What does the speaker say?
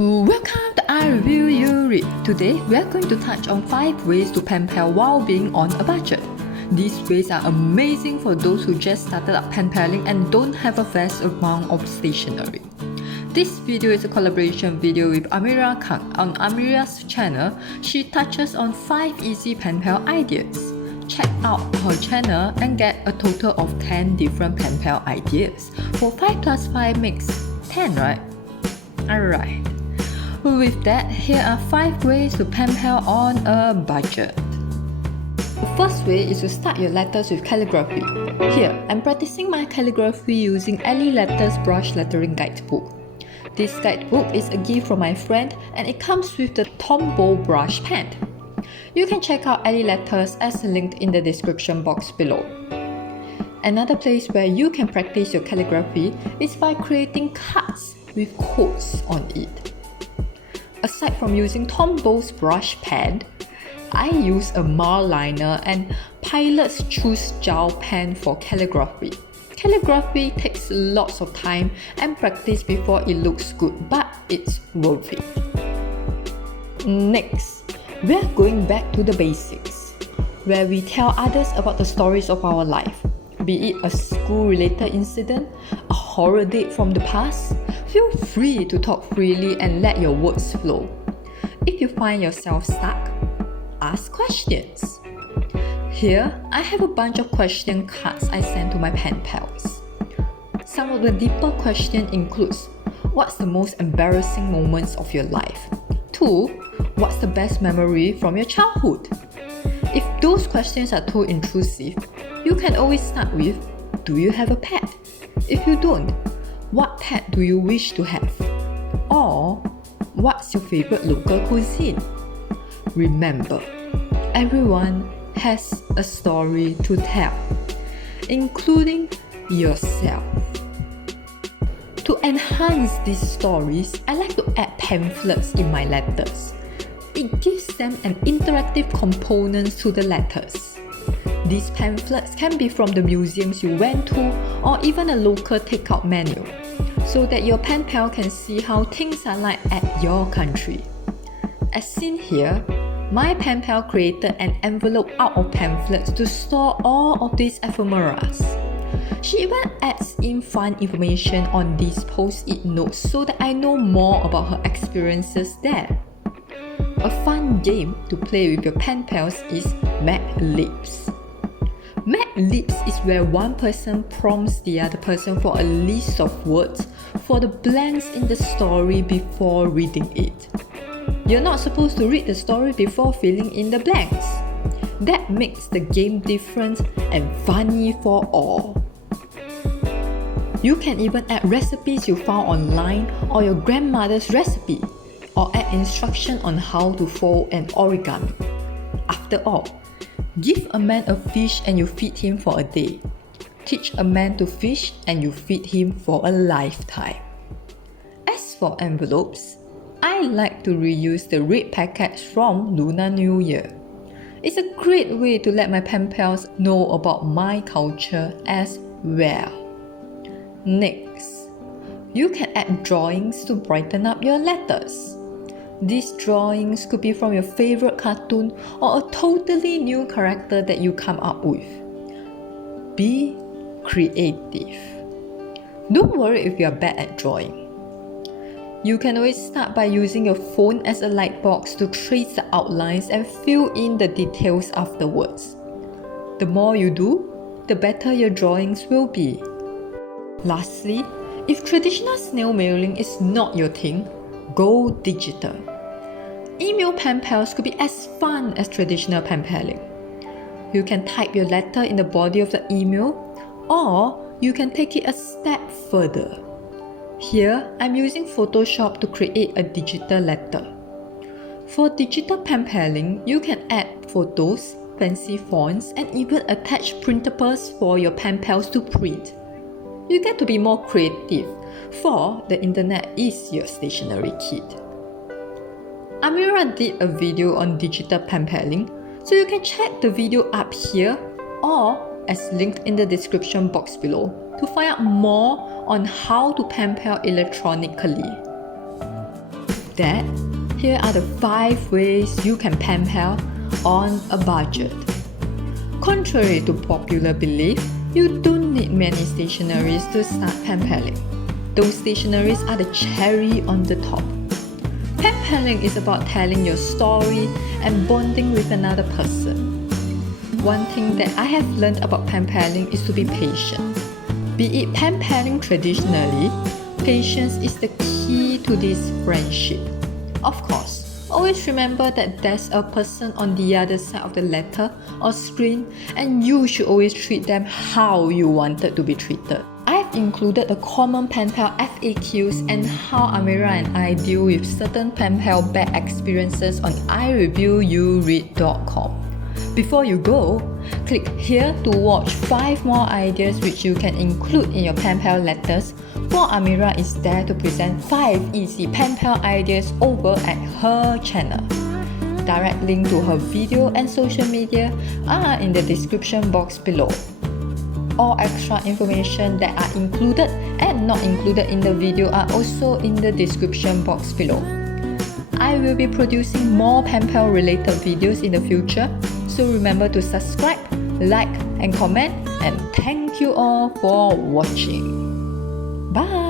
Welcome to IreviewUread. Today, we are going to touch on 5 ways to pen pal while being on a budget. These ways are amazing for those who just started up pen paling and don't have a vast amount of stationery. This video is a collaboration video with Amira Kang. On Amira's channel, she touches on 5 easy pen pal ideas. Check out her channel and get a total of 10 different pen pal ideas. For 5 plus 5 makes 10, right? Alright. With that, here are 5 ways to pen pal on a budget. The first way is to start your letters with calligraphy. Here, I'm practicing my calligraphy using Ali Letters Brush Lettering Guidebook. This guidebook is a gift from my friend and it comes with the Tombow brush pen. You can check out Ali Letters as linked in the description box below. Another place where you can practice your calligraphy is by creating cards with quotes on it. Aside from using Tombow's brush pen, I use a marl liner and Pilot's Choose Gel pen for calligraphy. Calligraphy takes lots of time and practice before it looks good, but it's worth it. Next, we are going back to the basics, where we tell others about the stories of our life. Be it a school-related incident, a horror date from the past, feel free to talk freely and let your words flow. If you find yourself stuck, ask questions. Here, I have a bunch of question cards I sent to my pen pals. Some of the deeper questions includes, what's the most embarrassing moments of your life? 2. What's the best memory from your childhood? If those questions are too intrusive, you can always start with, do you have a pet? If you don't, what pet do you wish to have? Or, what's your favorite local cuisine? Remember, everyone has a story to tell, including yourself. To enhance these stories, I like to add pamphlets in my letters. It gives them an interactive component to the letters. These pamphlets can be from the museums you went to or even a local takeout menu, so that your pen pal can see how things are like at your country. As seen here, my pen pal created an envelope out of pamphlets to store all of these ephemeras. She even adds in fun information on these post-it notes so that I know more about her experiences there. A fun game to play with your pen pals is Mad Libs. Mad Libs is where one person prompts the other person for a list of words for the blanks in the story before reading it. You're not supposed to read the story before filling in the blanks. That makes the game different and funny for all. You can even add recipes you found online or your grandmother's recipe, or add instruction on how to fold an origami. After all, give a man a fish and you feed him for a day. Teach a man to fish and you feed him for a lifetime. As for envelopes, I like to reuse the red packets from Lunar New Year. It's a great way to let my pen pals know about my culture as well. Next, you can add drawings to brighten up your letters. These drawings could be from your favorite cartoon or a totally new character that you come up with. Be creative. Don't worry if you are bad at drawing. You can always start by using your phone as a light box to trace the outlines and fill in the details afterwards. The more you do, the better your drawings will be. Lastly, if traditional snail mailing is not your thing, go digital. Email pen pals could be as fun as traditional pen paling. You can type your letter in the body of the email, or you can take it a step further. Here, I'm using Photoshop to create a digital letter. For digital pen paling, you can add photos, fancy fonts, and even attach printables for your pen pals to print. You get to be more creative, for the internet is your stationery kit. Amira did a video on digital pen paling, so you can check the video up here or as linked in the description box below to find out more on how to pen pal electronically. that, here are the 5 ways you can pen pal on a budget. Contrary to popular belief, you don't need many stationeries to start pen paling. Those stationeries are the cherry on the top. Pen paling is about telling your story and bonding with another person. One thing that I have learned about pen paling is to be patient. Be it pen paling traditionally, patience is the key to this friendship. Of course, always remember that there's a person on the other side of the letter or screen, and you should always treat them how you wanted to be treated. I've included the common pen pal FAQs and how Amira and I deal with certain pen pal bad experiences on IreviewUread.com. Before you go, click here to watch 5 more ideas which you can include in your pen pal letters, while Amira is there to present 5 easy pen pal ideas over at her channel. Direct link to her video and social media are in the description box below. All extra information that are included and not included in the video are also in the description box below. I will be producing more pen pal related videos in the future, so remember to subscribe, like and comment, and thank you all for watching. Bye!